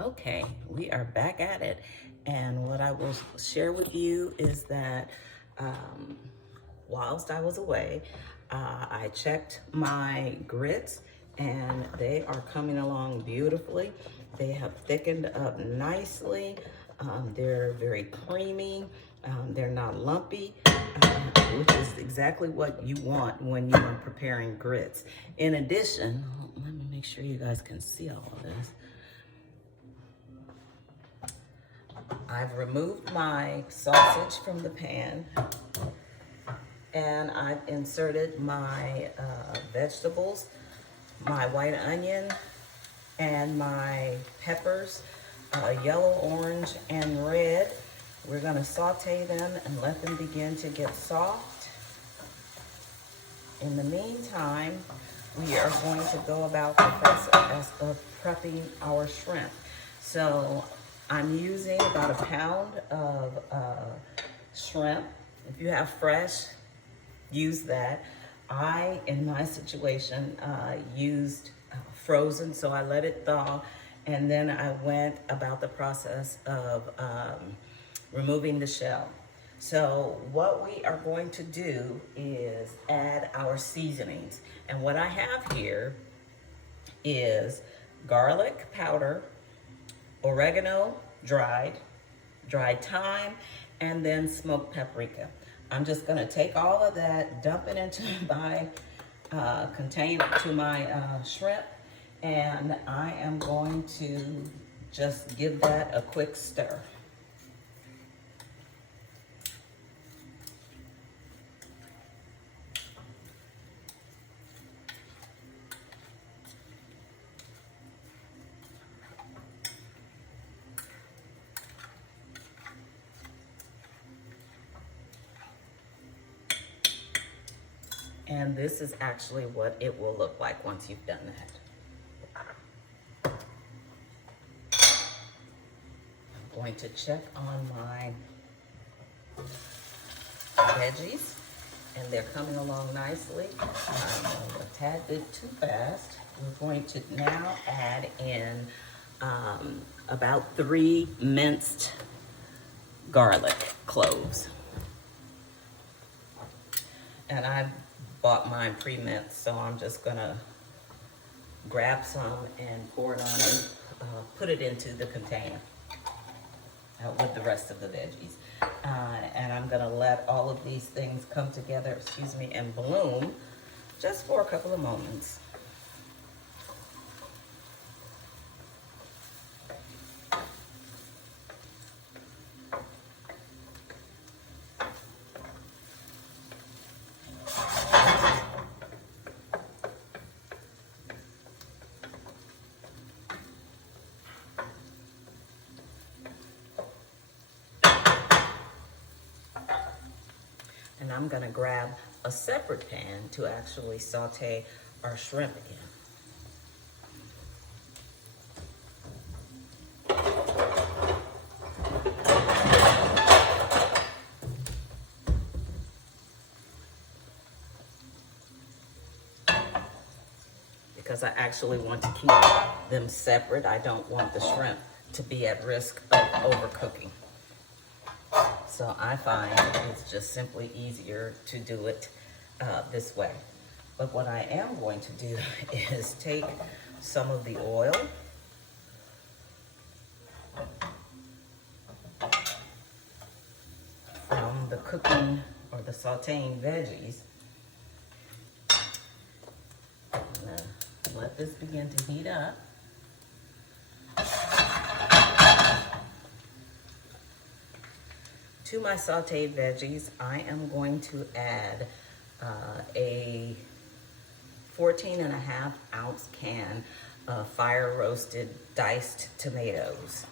Okay, we are back at it. And what I will share with you is that um, whilst I was away, I checked my grits and they are coming along beautifully. They have thickened up nicely. They're very creamy. They're not lumpy, which is exactly what you want when you are preparing grits. In addition, let me make sure you guys can see all of this. I've removed my sausage from the pan and I've inserted my vegetables, my white onion and my peppers, yellow, orange, and red. We're gonna saute them and let them begin to get soft. In the meantime, we are going to go about the process of prepping our shrimp. So I'm using about a pound of shrimp. If you have fresh, use that. I, in my situation, used frozen, so I let it thaw, and then I went about the process of removing the shell. So what we are going to do is add our seasonings. And what I have here is garlic powder, oregano dried thyme, and then smoked paprika. I'm just gonna take all of that, dump it into my container, to my shrimp, and I am going to just give that a quick stir. And this is actually what it will look like once you've done that. I'm going to check on my veggies, and they're coming along nicely. A tad bit too fast. We're going to now add in about 3 minced garlic cloves. And I've bought mine pre-minced, so I'm just gonna grab some and pour it on and put it into the container with the rest of the veggies. And I'm gonna let all of these things come together, and bloom just for a couple of moments. And I'm gonna grab a separate pan to actually saute our shrimp again. Because I actually want to keep them separate. I don't want the shrimp to be at risk of overcooking. So I find it's just simply easier to do it this way. But what I am going to do is take some of the oil from the cooking or the sauteing veggies. I'm gonna let this begin to heat up. To my sauteed veggies, I am going to add a 14.5-ounce can of fire roasted diced tomatoes.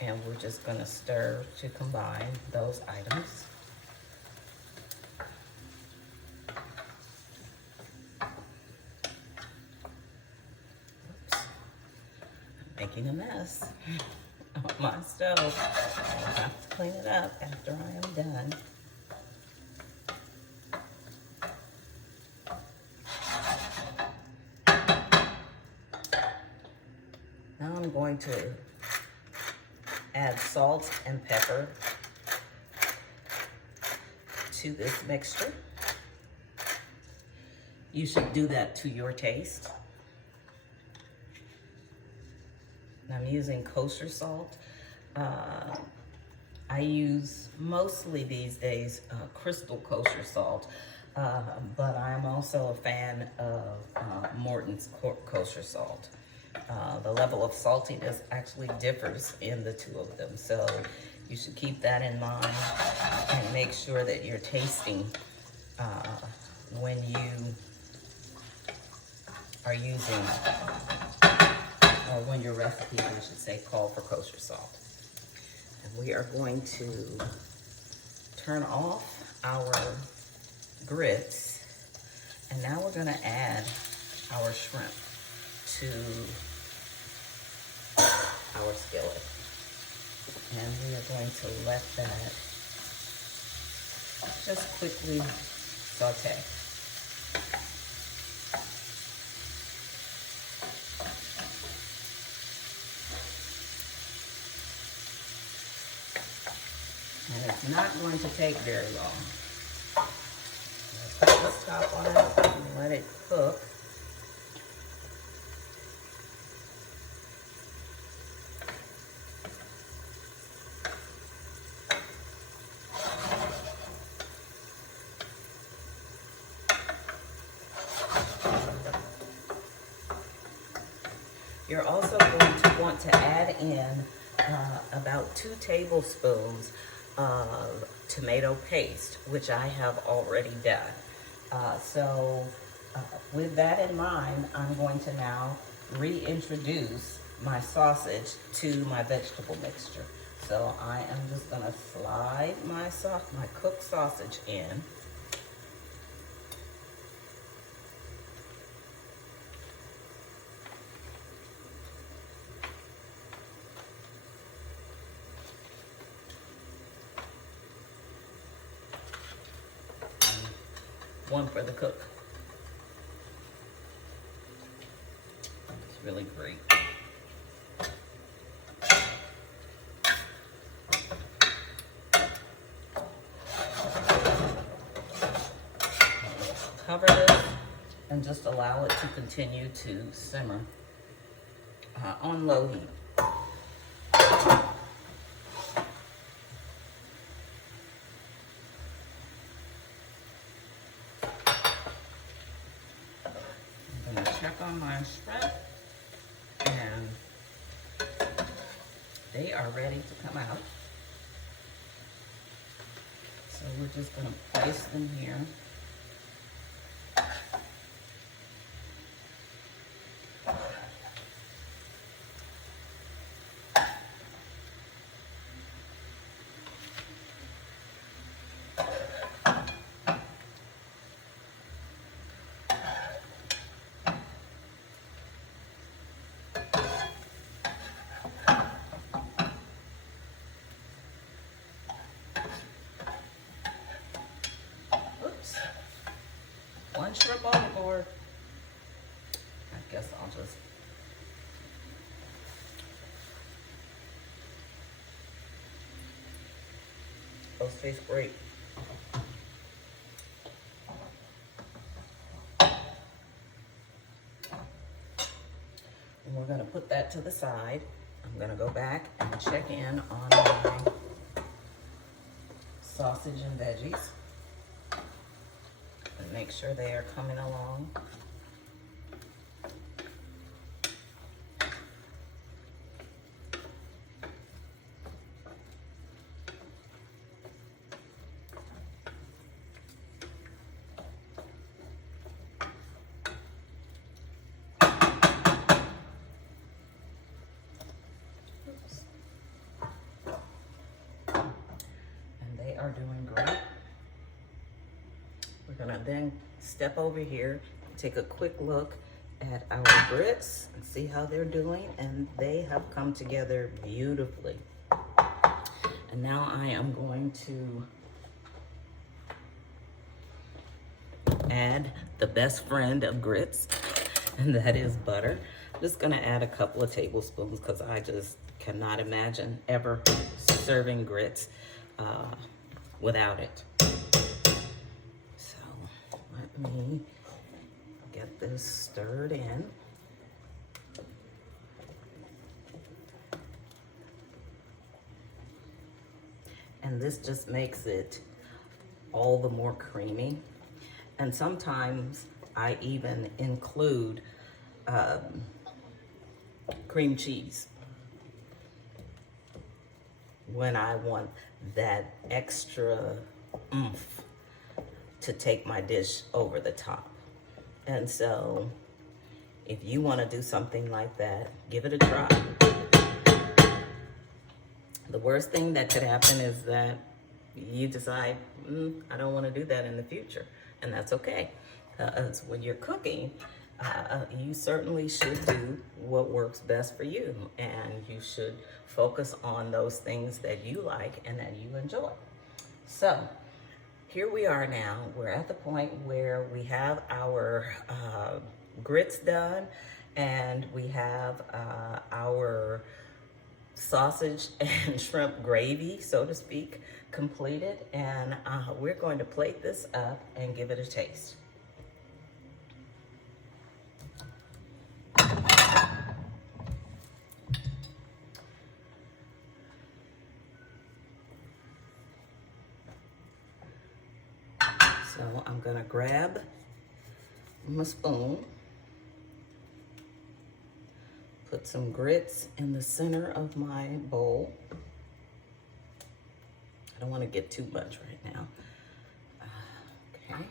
And we're just gonna stir to combine those items. Making a mess on my stove. I'll have to clean it up after I am done. going to add salt and pepper to this mixture. You should do that to your taste. I'm using kosher salt. I use mostly these days crystal kosher salt, but I'm also a fan of Morton's kosher salt. The level of saltiness actually differs in the two of them, so you should keep that in mind and make sure that you're tasting when you are using, or when your recipe, I should say, call for kosher salt. And we are going to turn off our grits, and now we're going to add our shrimp to our skillet. And we are going to let that just quickly saute. And it's not going to take very long. Put this top on it and let it cook. You're also going to want to add in about 2 tablespoons of tomato paste, which I have already done. So with that in mind, I'm going to now reintroduce my sausage to my vegetable mixture. So I am just gonna slide my cooked sausage in. One for the cook. It's really great. Cover this and just allow it to continue to simmer on low heat. Check on my shrimp, and they are ready to come out. So we're just going to place them here. One shrimp overboard. I guess I'll just those taste great. And we're gonna put that to the side. I'm gonna go back and check in on my sausage and veggies. And make sure they are coming along. Oops. And they are doing great. We're gonna then step over here, take a quick look at our grits and see how they're doing, and they have come together beautifully. And now I am going to add the best friend of grits, and that is butter. Just gonna add a couple of tablespoons because I just cannot imagine ever serving grits without it. So let me get this stirred in. And this just makes it all the more creamy. And sometimes I even include cream cheese when I want that extra oomph to take my dish over the top. And so if you want to do something like that, give it a try. The worst thing that could happen is that you decide, I don't want to do that in the future. And that's okay. When you're cooking, you certainly should do what works best for you. And you should focus on those things that you like and that you enjoy. So here we are now. We're at the point where we have our grits done and we have our sausage and shrimp gravy, so to speak, completed. And we're going to plate this up and give it a taste. So I'm gonna grab my spoon, put some grits in the center of my bowl. I don't want to get too much right now, okay?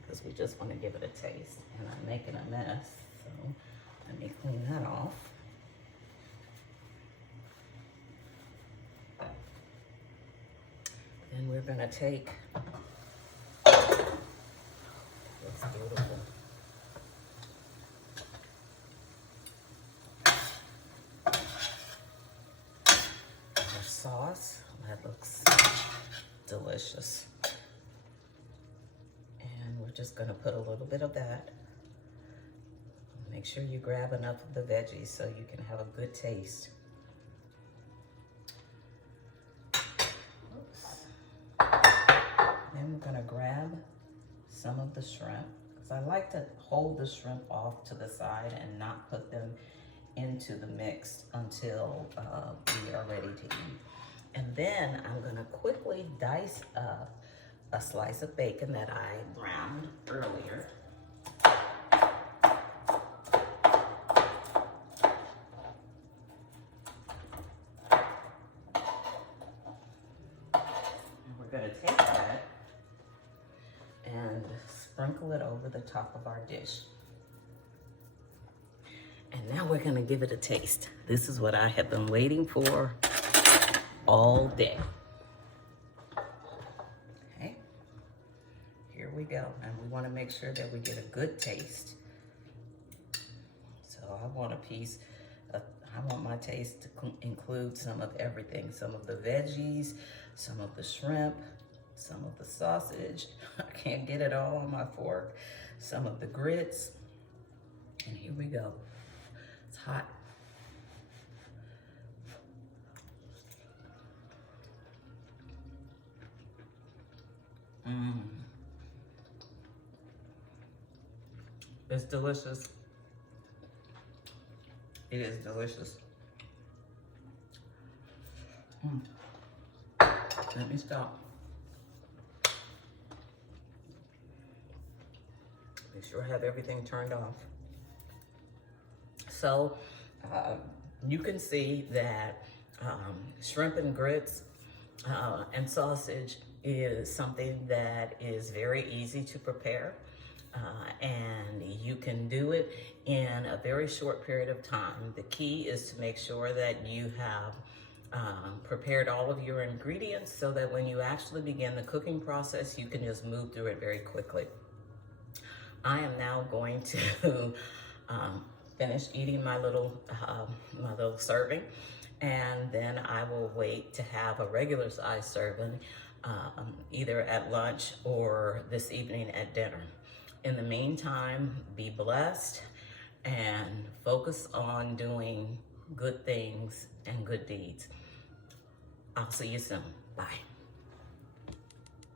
Because we just want to give it a taste. And I'm making a mess, so let me clean that off. Then we're gonna take, looks beautiful. Our sauce, that looks delicious. And we're just gonna put a little bit of that. Make sure you grab enough of the veggies so you can have a good taste. Then we're gonna grab some of the shrimp, because I like to hold the shrimp off to the side and not put them into the mix until we are ready to eat. And then I'm gonna quickly dice up a slice of bacon that I browned earlier. And we're gonna take that and sprinkle it over the top of our dish. And now we're gonna give it a taste. This is what I have been waiting for all day. Okay, here we go. And we wanna make sure that we get a good taste. So I want a piece of, I want my taste to include some of everything. Some of the veggies, some of the shrimp, some of the sausage. I can't get it all on my fork. Some of the grits. And here we go. It's hot. It's delicious. It is delicious. Let me stop. Make sure I have everything turned off. So you can see that shrimp and grits and sausage is something that is very easy to prepare. And you can do it in a very short period of time. The key is to make sure that you have prepared all of your ingredients so that when you actually begin the cooking process, you can just move through it very quickly. I am now going to finish eating my little serving, and then I will wait to have a regular size serving either at lunch or this evening at dinner. In the meantime, be blessed and focus on doing good things and good deeds. I'll see you soon. Bye.